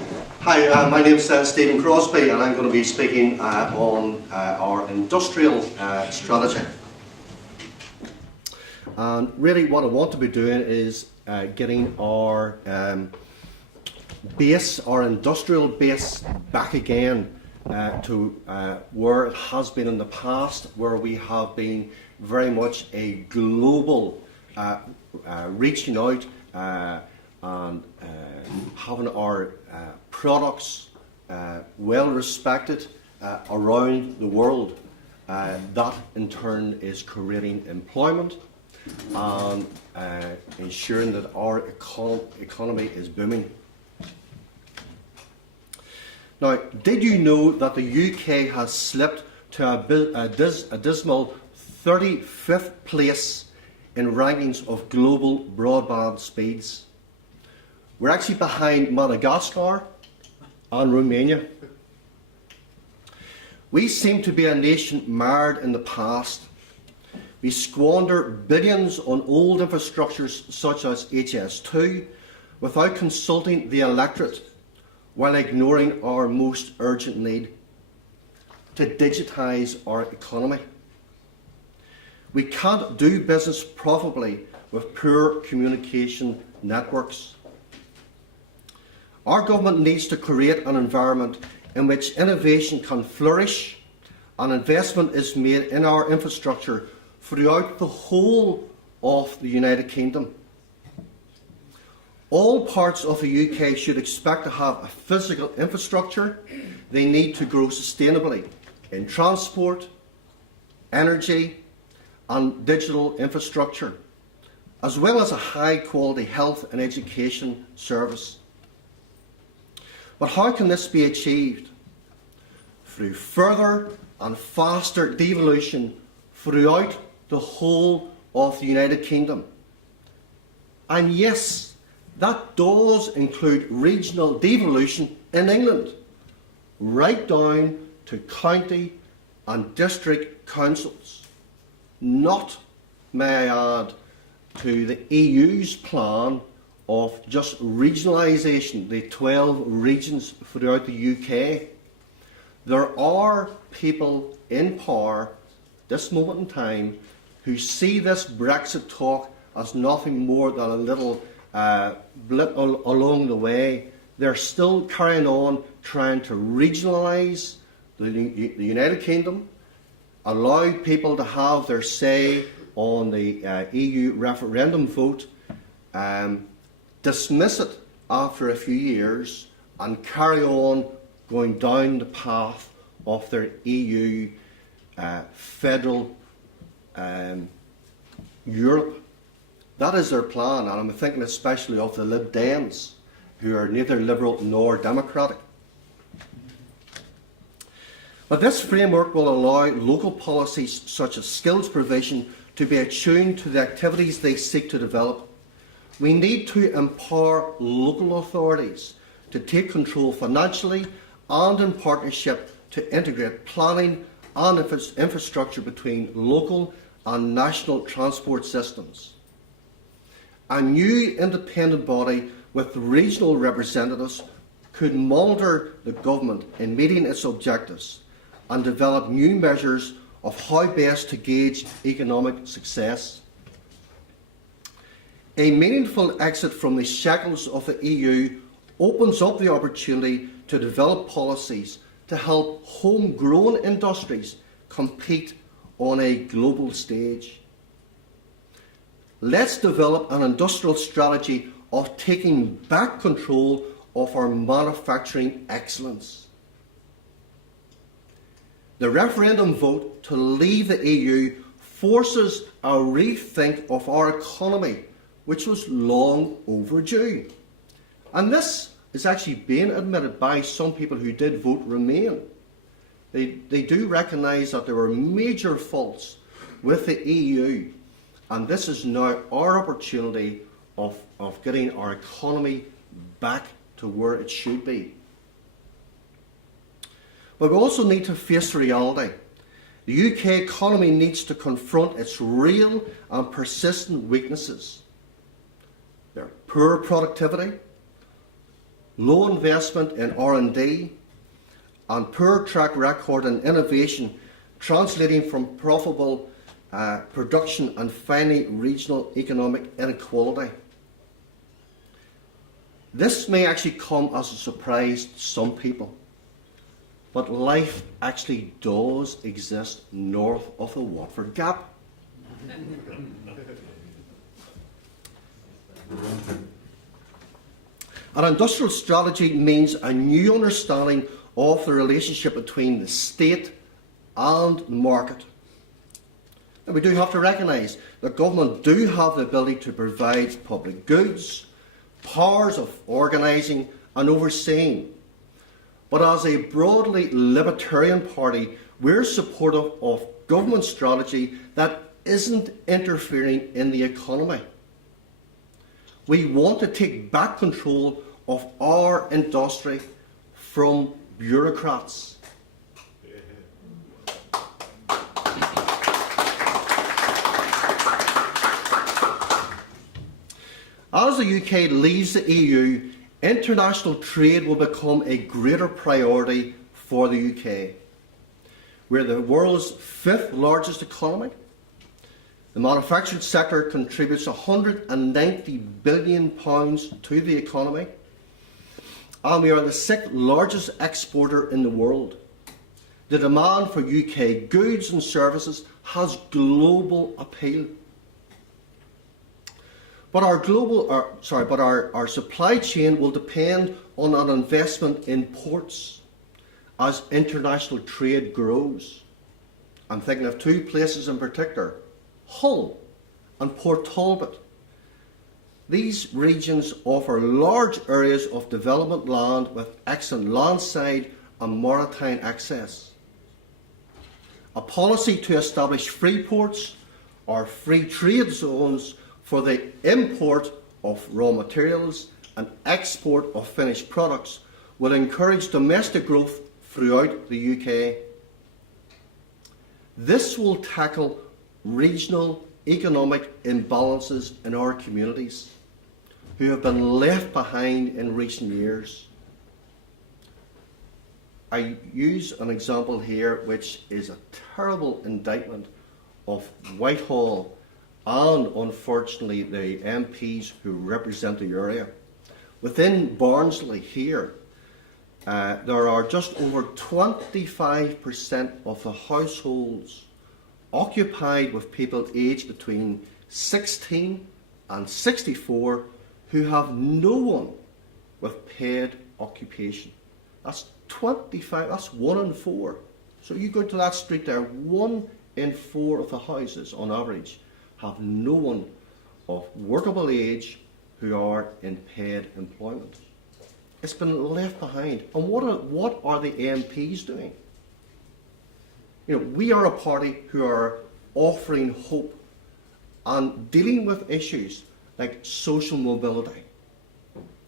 Hi, my name is Stephen Crosby, and I'm going to be speaking on our industrial strategy. And really what I want to be doing is getting our our industrial base back again to where it has been in the past, where we have been very much a global reaching out and having our products well respected around the world. That in turn is creating employment and ensuring that our economy is booming. Now, did you know that the UK has slipped to a dismal 35th place in rankings of global broadband speeds? We're actually behind Madagascar and Romania. We seem to be a nation marred in the past. We squander billions on old infrastructures such as HS2 without consulting the electorate, while ignoring our most urgent need to digitise our economy. We can't do business profitably with poor communication networks. Our government needs to create an environment in which innovation can flourish and investment is made in our infrastructure throughout the whole of the United Kingdom. All parts of the UK should expect to have a physical infrastructure. They need to grow sustainably in transport, energy and digital infrastructure, as well as a high quality health and education service. But how can this be achieved? Through further and faster devolution throughout the whole of the United Kingdom. And yes, that does include regional devolution in England, right down to county and district councils, not, may I add, to the EU's plan of just regionalisation, the 12 regions throughout the UK. There are people in power this moment in time who see this Brexit talk as nothing more than a little blip along the way. They're still carrying on trying to regionalise the United Kingdom, allow people to have their say on the EU referendum vote, dismiss it after a few years and carry on going down the path of their EU federal Europe. That is their plan, and I'm thinking especially of the Lib Dems, who are neither liberal nor democratic. But this framework will allow local policies such as skills provision to be attuned to the activities they seek to develop. We need to empower local authorities to take control financially and in partnership to integrate planning and infrastructure between local and national transport systems. A new independent body with regional representatives could monitor the government in meeting its objectives and develop new measures of how best to gauge economic success. A meaningful exit from the shackles of the EU opens up the opportunity to develop policies to help homegrown industries compete on a global stage. Let's develop an industrial strategy of taking back control of our manufacturing excellence. The referendum vote to leave the EU forces a rethink of our economy, which was long overdue. And this is actually being admitted by some people who did vote Remain. They do recognise that there were major faults with the EU, and this is now our opportunity of getting our economy back to where it should be. But we also need to face reality. The UK economy needs to confront its real and persistent weaknesses. They're poor productivity, low investment in R&D, and poor track record in innovation, translating from profitable production and finally regional economic inequality. This may actually come as a surprise to some people, but life actually does exist north of the Watford Gap. An industrial strategy means a new understanding of the relationship between the state and the market. And we do have to recognise that government do have the ability to provide public goods, powers of organising and overseeing. But as a broadly libertarian party, we're supportive of government strategy that isn't interfering in the economy. We want to take back control of our industry from bureaucrats. As the UK leaves the EU, international trade will become a greater priority for the UK. We're the world's 5th largest economy. The manufacturing sector contributes £190 billion to the economy, and we are the 6th largest exporter in the world. The demand for UK goods and services has global appeal. But our supply chain will depend on an investment in ports as international trade grows. I'm thinking of 2 places in particular, Hull and Port Talbot. These regions offer large areas of development land with excellent landside and maritime access. A policy to establish free ports or free trade zones for the import of raw materials and export of finished products will encourage domestic growth throughout the UK. This will tackle regional economic imbalances in our communities who have been left behind in recent years. I use an example here which is a terrible indictment of Whitehall and unfortunately the MPs who represent the area. Within Barnsley here, there are just over 25% of the households occupied with people aged between 16 and 64 who have no one with paid occupation. That's 25, that's 1 in 4. So you go to that street there, 1 in 4 of the houses on average have no one of workable age who are in paid employment. It's been left behind. And what are the MPs doing? You know, we are a party who are offering hope and dealing with issues like social mobility.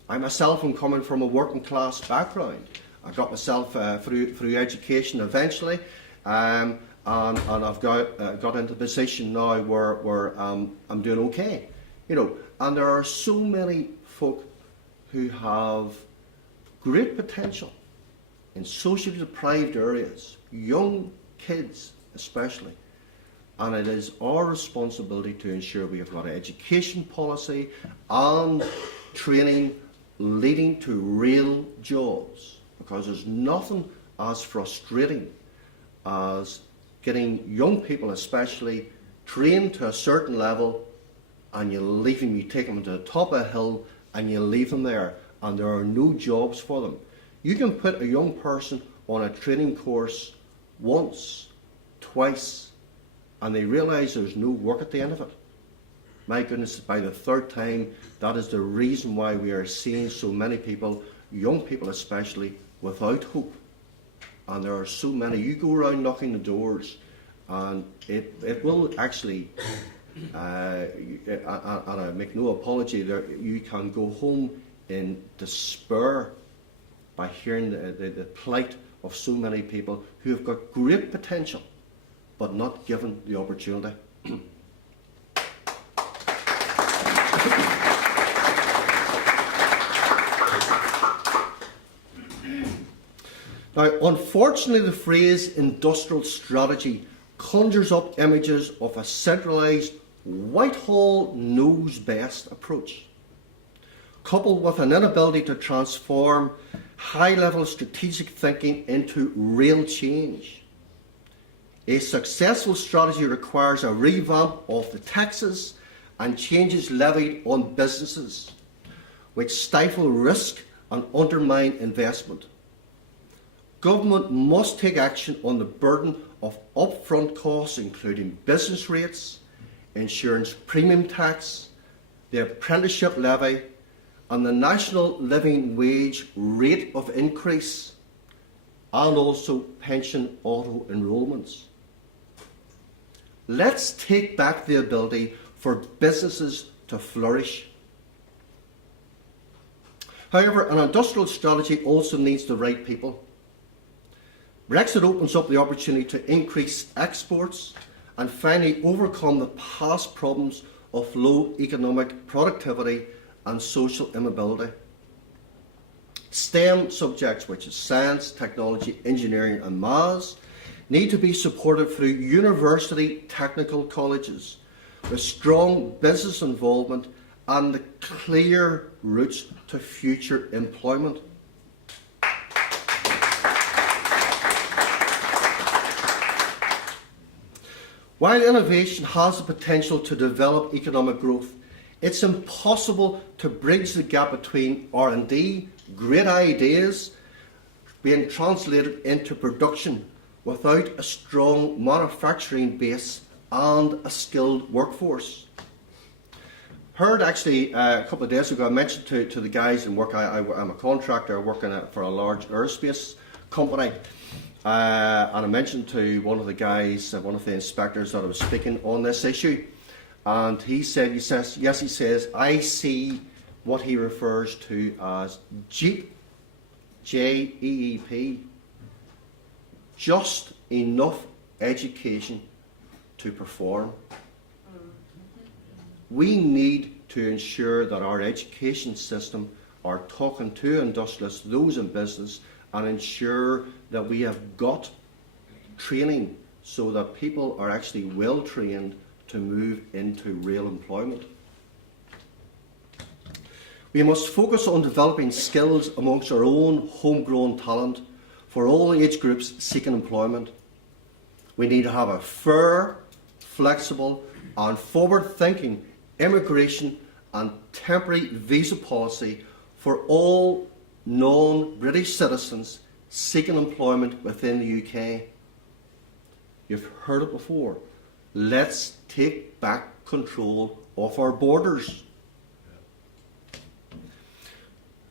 I myself am coming from a working class background. I got myself through education eventually, and I've got into a position now where I'm doing okay. You know, and there are so many folk who have great potential in socially deprived areas, young kids especially, and it is our responsibility to ensure we have got an education policy and training leading to real jobs, because there's nothing as frustrating as getting young people especially trained to a certain level and you leave them, you take them to the top of a hill and you leave them there and there are no jobs for them. You can put a young person on a training course once, twice, and they realise there's no work at the end of it. My goodness, by the 3rd time, that is the reason why we are seeing so many people, young people especially, without hope. And there are so many. You go around knocking the doors, and it will actually, and I make no apology, there, you can go home in despair by hearing the plight of so many people who have got great potential, but not given the opportunity. Now, unfortunately, the phrase industrial strategy conjures up images of a centralised, Whitehall knows best approach, coupled with an inability to transform high-level strategic thinking into real change. A successful strategy requires a revamp of the taxes and changes levied on businesses, which stifle risk and undermine investment. Government must take action on the burden of upfront costs, including business rates, insurance premium tax, the apprenticeship levy, and the national living wage rate of increase, and also pension auto enrolments. Let's take back the ability for businesses to flourish. However, an industrial strategy also needs the right people. Brexit opens up the opportunity to increase exports and finally overcome the past problems of low economic productivity and social immobility. STEM subjects, which is science, technology, engineering and maths, need to be supported through university technical colleges with strong business involvement and the clear routes to future employment. While innovation has the potential to develop economic growth, it's impossible to bridge the gap between R&D, great ideas, being translated into production without a strong manufacturing base and a skilled workforce. Heard actually a couple of days ago, I mentioned to the guys in work, I'm a contractor working for a large aerospace company. And I mentioned to one of the guys, one of the inspectors, that I was speaking on this issue. And he says, I see what he refers to as JEEP, J-E-E-P, just enough education to perform. We need to ensure that our education system are talking to industrialists, those in business, and ensure that we have got training so that people are actually well trained to move into real employment. We must focus on developing skills amongst our own homegrown talent for all age groups seeking employment. We need to have a fair, flexible and forward-thinking immigration and temporary visa policy for all non-British citizens seeking employment within the UK. You've heard it before. Let's take back control of our borders.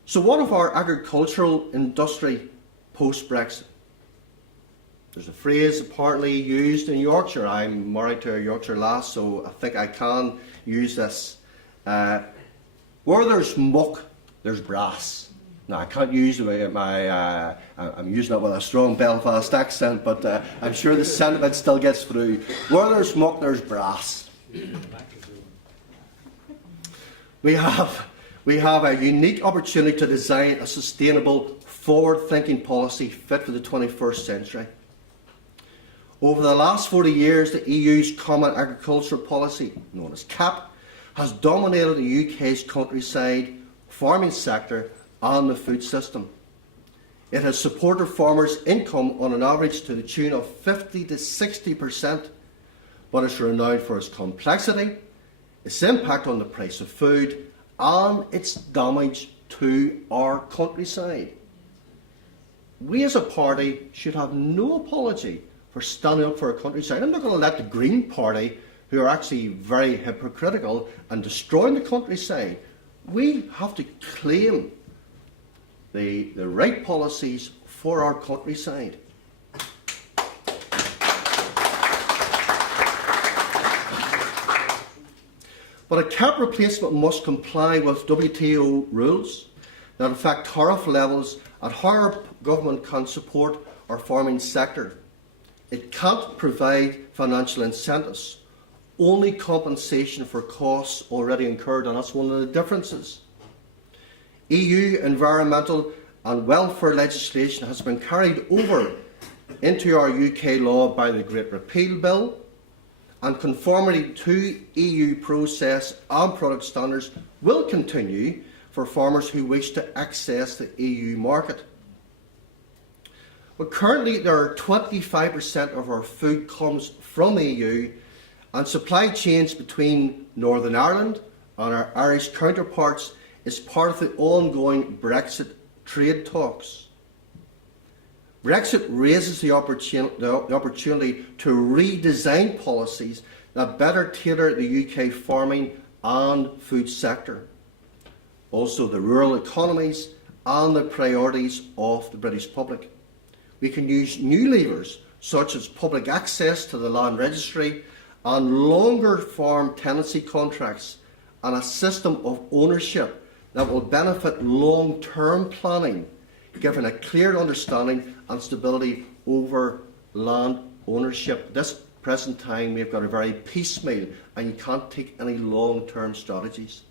So what of our agricultural industry post-Brexit? There's a phrase apparently used in Yorkshire. I'm married to a Yorkshire lass, so I think I can use this. Where there's muck, there's brass. Now, I can't use I'm using it with a strong Belfast accent, but I'm sure the sentiment still gets through. Where there's muck, there's brass. We have a unique opportunity to design a sustainable, forward-thinking policy fit for the 21st century. Over the last 40 years, the EU's Common Agricultural Policy, known as CAP, has dominated the UK's countryside, farming sector and the food system. It has supported farmers' income on an average to the tune of 50 to 60%, but it's renowned for its complexity, its impact on the price of food, and its damage to our countryside. We as a party should have no apology for standing up for our countryside. I'm not going to let the Green Party, who are actually very hypocritical and destroying the countryside, we have to claim the right policies for our countryside. But a cap replacement must comply with WTO rules that in fact tariff levels at how our government can support our farming sector. It can't provide financial incentives, only compensation for costs already incurred, and that's one of the differences. EU environmental and welfare legislation has been carried over into our UK law by the Great Repeal Bill, and conformity to EU process and product standards will continue for farmers who wish to access the EU market. But currently there are 25% of our food comes from the EU, and supply chains between Northern Ireland and our Irish counterparts is part of the ongoing Brexit trade talks. Brexit raises the opportunity to redesign policies that better tailor the UK farming and food sector, also the rural economies and the priorities of the British public. We can use new levers such as public access to the land registry and longer farm tenancy contracts, and a system of ownership that will benefit long-term planning, given a clear understanding and stability over land ownership. At this present time, we've got a very piecemeal, and you can't take any long-term strategies.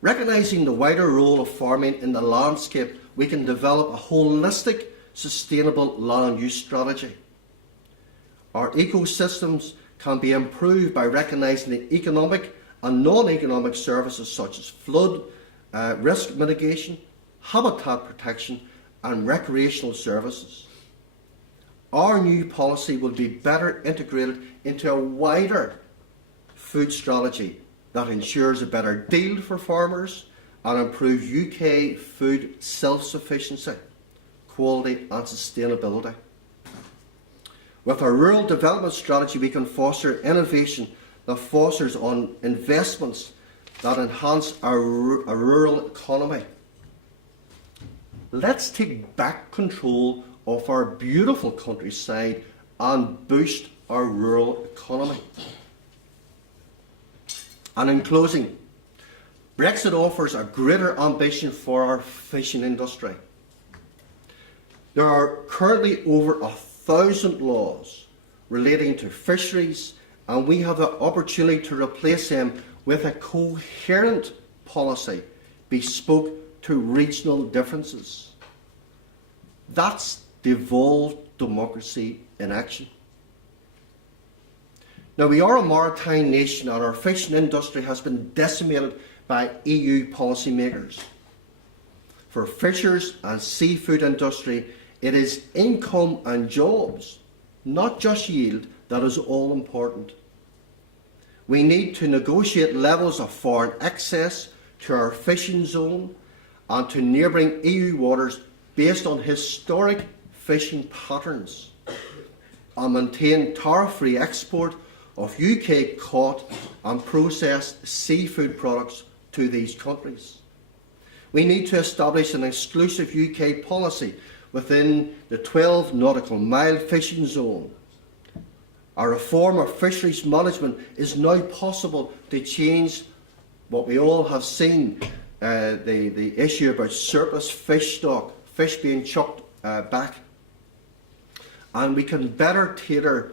Recognising the wider role of farming in the landscape, we can develop a holistic, sustainable land use strategy. Our ecosystems can be improved by recognising the economic and non-economic services such as flood, risk mitigation, habitat protection and recreational services. Our new policy will be better integrated into a wider food strategy that ensures a better deal for farmers and improves UK food self-sufficiency, quality and sustainability. With our rural development strategy, we can foster innovation that fosters on investments that enhance our rural economy. Let's take back control of our beautiful countryside and boost our rural economy. And in closing, Brexit offers a greater ambition for our fishing industry. There are currently over 1,000 laws relating to fisheries, and we have the opportunity to replace them with a coherent policy bespoke to regional differences. That's devolved democracy in action. Now, we are a maritime nation and our fishing industry has been decimated by EU policymakers. For fishers and seafood industry, it is income and jobs, not just yield, that is all important. We need to negotiate levels of foreign access to our fishing zone and to neighbouring EU waters based on historic fishing patterns, and maintain tariff-free export of UK caught and processed seafood products to these countries. We need to establish an exclusive UK policy within the 12 nautical mile fishing zone. A reform of fisheries management is now possible to change what we all have seen, the issue about surplus fish stock, fish being chucked back. And we can better tailor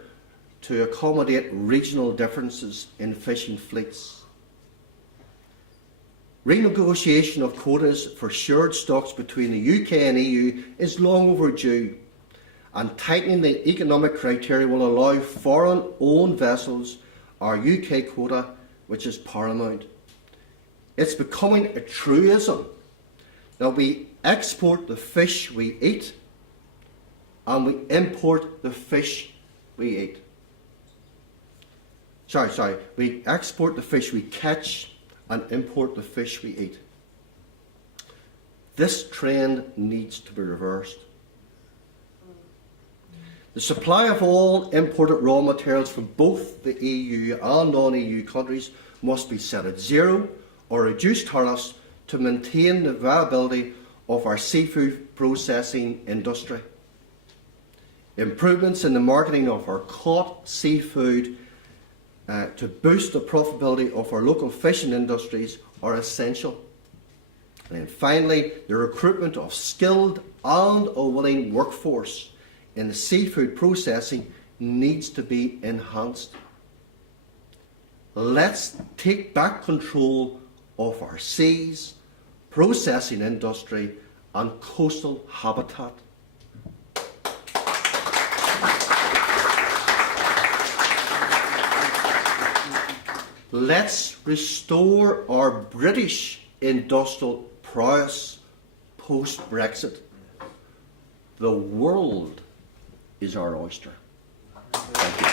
to accommodate regional differences in fishing fleets. Renegotiation of quotas for shared stocks between the UK and EU is long overdue, and tightening the economic criteria will allow foreign-owned vessels our UK quota, which is paramount. It's becoming a truism that we export the fish we eat and we import the fish we eat. We export the fish we catch and import the fish we eat. This trend needs to be reversed. The supply of all imported raw materials from both the EU and non-EU countries must be set at zero or reduce tariffs to maintain the viability of our seafood processing industry. Improvements in the marketing of our caught seafood to boost the profitability of our local fishing industries are essential. And then finally, the recruitment of skilled and a willing workforce in the seafood processing needs to be enhanced. Let's take back control of our seas, processing industry, and coastal habitat. Let's restore our British industrial prowess post-Brexit. The world is our oyster. Thank you.